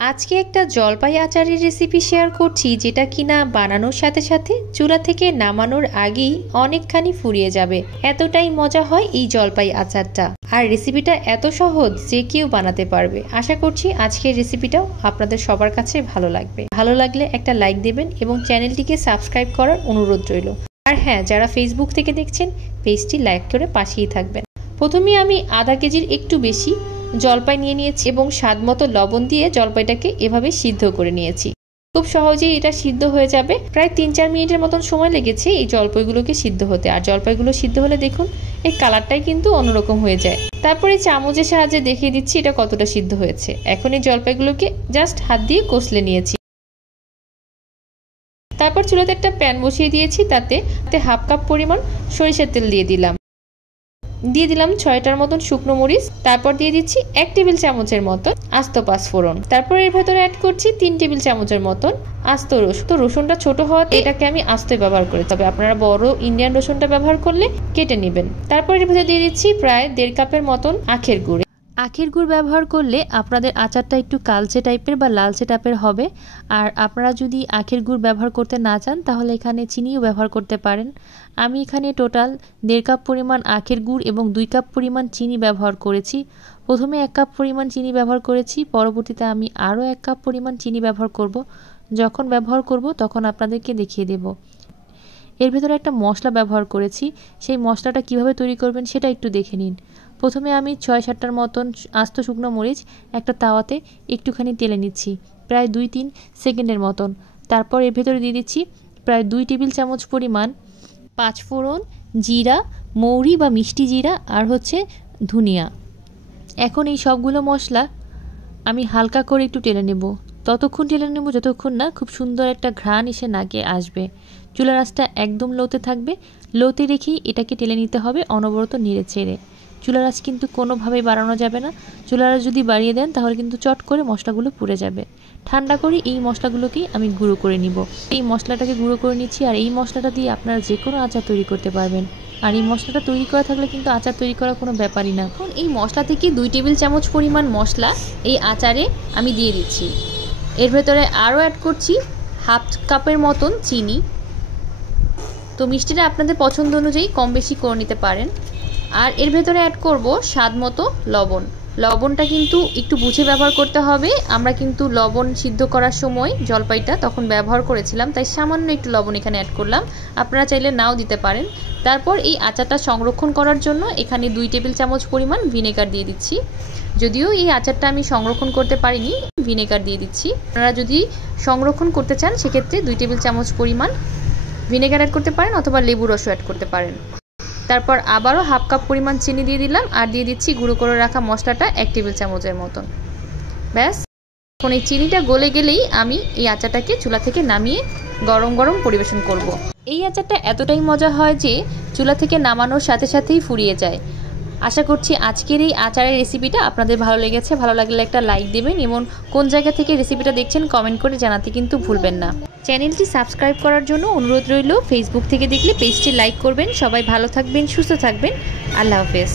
আজকে একটা জলপাই আচারের রেসিপি শেয়ার করছি, যেটা কিনা বানানোর সাথে সাথে চুলা থেকে নামানোর আগেই অনেকখানি ফুরিয়ে যাবে। এতটাই মজা হয় এই জলপাই আচারটা, আর রেসিপিটা এত সহজ যে কেউ বানাতে পারবে। আশা করছি আজকের রেসিপিটাও আপনাদের সবার কাছে ভালো লাগবে। ভালো লাগলে একটা লাইক দেবেন এবং চ্যানেলটিকে সাবস্ক্রাইব করার অনুরোধ রইল। আর হ্যাঁ, যারা ফেসবুক থেকে দেখছেন পেজটি লাইক করে পাশেই থাকবেন। প্রথমে আমি আধা কেজির একটু বেশি জলপাই নিয়ে নিয়েছি এবং স্বাদ মতো লবণ দিয়ে জলপাইটাকে এভাবে সিদ্ধ করে নিয়েছি। খুব সহজেই এটা সিদ্ধ হয়ে যাবে। প্রায় 3-4 মিনিটের মতন সময় লেগেছে এই জলপাইগুলোকে সিদ্ধ হতে। আর জলপাইগুলো সিদ্ধ হলে দেখুন এই কালারটাই কিন্তু অন্যরকম হয়ে যায়। তারপরে চামচের সাহায্যে দেখিয়ে দিচ্ছি এটা কতটা সিদ্ধ হয়েছে। এখন এই জলপাইগুলোকে জাস্ট হাত দিয়ে কষলে নিয়েছি। তারপর চুলাতে একটা প্যান বসিয়ে দিয়েছি, তাতে 1/2 কাপ পরিমাণ সরিষার তেল দিয়ে দিলাম। 6টার মতন শুকনো মরিচ। তারপর দিয়ে দিচ্ছি 1 টেবিল চামচের মতন আস্ত পাঁচফোড়ন। তারপর এর ভেতরে অ্যাড করছি 3 টেবিল চামচের মতন আস্ত রসুন। তো রসুনটা ছোট হওয়াতে এটাকে আমি আস্তই ব্যবহার করি, তবে আপনারা বড় ইন্ডিয়ান রসুনটা ব্যবহার করলে কেটে নেবেন। তারপর এর ভেতরে দিয়ে দিচ্ছি প্রায় 1.5 কাপের মতন আখের গুড়। আখের গুড় ব্যবহার করলে আপনাদের আচারটা একটু কালচে টাইপের বা লালচে টাইপের হবে। আর আপনারা যদি আখের গুড় ব্যবহার করতে না চান তাহলে এখানে চিনিও ব্যবহার করতে পারেন। আমি এখানে টোটাল 1.5 কাপ পরিমাণ আখের গুড় এবং 2 কাপ পরিমাণ চিনি ব্যবহার করেছি। প্রথমে 1 কাপ পরিমাণ চিনি ব্যবহার করেছি, পরবর্তীতে আমি আরও 1 কাপ পরিমাণ চিনি ব্যবহার করব। যখন ব্যবহার করব তখন আপনাদেরকে দেখিয়ে দেব। এর ভেতরে একটা মশলা ব্যবহার করেছি, সেই মশলাটা কিভাবে তৈরি করবেন সেটা একটু দেখে নিন। প্রথমে আমি 6-7টার মতন আস্ত শুকনো মরিচ একটা তাওয়াতে একটুখানি তেলে নিচ্ছি, প্রায় 2-3 সেকেন্ডের মতন। তারপর এর ভেতরে দিয়ে দিচ্ছি প্রায় 2 টেবিল চামচ পরিমাণ পাঁচফোড়ন, জিরা, মৌরি বা মিষ্টি জিরা আর ধনিয়া। এখন এই সবগুলো মশলা আমি হালকা করে একটু টেলে নেব। ততক্ষণ টেলে নেব যতক্ষণ না খুব সুন্দর একটা ঘ্রাণ এসে নাকে আসবে। চুলার আঁচটা একদম লোতে থাকবে, লোতে রেখেই এটাকে টেলে নিতে হবে, অনবরত নেড়ে চেড়ে। চুলার আঁচ কিন্তু কোনোভাবেই বাড়ানো যাবে না। চুলার আঁচ যদি বাড়িয়ে দেন তাহলে কিন্তু চট করে মশলাগুলো পুড়ে যাবে। ঠান্ডা করে এই মশলাগুলোকেই আমি গুঁড়ো করে নিব। এই মশলাটাকে গুঁড়ো করে নিচ্ছি, আর এই মশলাটা দিয়ে আপনারা যে কোনো আচার তৈরি করতে পারবেন। আর এই মশলাটা তৈরি করা থাকলে কিন্তু আচার তৈরি করা কোনো ব্যাপারই না। এখন এই মশলা থেকে 2 টেবিল চামচ পরিমাণ মশলা এই আচারে আমি দিয়ে দিচ্ছি। এর ভেতরে আরও অ্যাড করছি 1/2 কাপের মতন চিনি। তো মিষ্টিটা আপনাদের পছন্দ অনুযায়ী কম বেশি করে নিতে পারেন। আর এর ভেতরে অ্যাড করব স্বাদ মতো লবণ। লবণটা কিন্তু একটু বুঝে ব্যবহার করতে হবে। আমরা কিন্তু লবণ সিদ্ধ করার সময় জলপাইটা তখন ব্যবহার করেছিলাম, তাই সামান্য একটু লবণ এখানে অ্যাড করলাম। আপনারা চাইলে নাও দিতে পারেন। তারপর এই আচারটা সংরক্ষণ করার জন্য এখানে 2 টেবিল চামচ পরিমাণ ভিনেগার দিয়ে দিচ্ছি। যদিও এই আচারটা আমি সংরক্ষণ করতে পারিনি, ভিনেগার দিয়ে দিচ্ছি। আপনারা যদি সংরক্ষণ করতে চান সেক্ষেত্রে 2 টেবিল চামচ পরিমাণ ভিনেগার অ্যাড করতে পারেন, অথবা লেবু রসও অ্যাড করতে পারেন। তারপর আবারও 1/2 কাপ পরিমাণ চিনি দিয়ে দিলাম, আর দিয়ে দিচ্ছি গুঁড়ো করে রাখা মশলাটা 1 টেবিল চামচের মতন। ব্যাস, এখন এই চিনিটা গলে গেলেই আমি এই আচারটাকে চুলা থেকে নামিয়ে গরম গরম পরিবেশন করব। এই আচারটা এতটাই মজা হয় যে চুলা থেকে নামানোর সাথে সাথেই ফুরিয়ে যায়। আশা করছি আজকের এই আচারের রেসিপিটা আপনাদের ভালো লেগেছে। ভালো লাগলে একটা লাইক দেবেন এবং কোন জায়গা থেকে রেসিপিটা দেখছেন কমেন্ট করে জানাতে কিন্তু ভুলবেন না। চ্যানেলটি সাবস্ক্রাইব করার জন্য অনুরোধ রইল। ফেসবুক থেকে দেখলে পেজটি লাইক করবেন। সবাই ভালো থাকবেন, সুস্থ থাকবেন। আল্লাহ হাফেজ।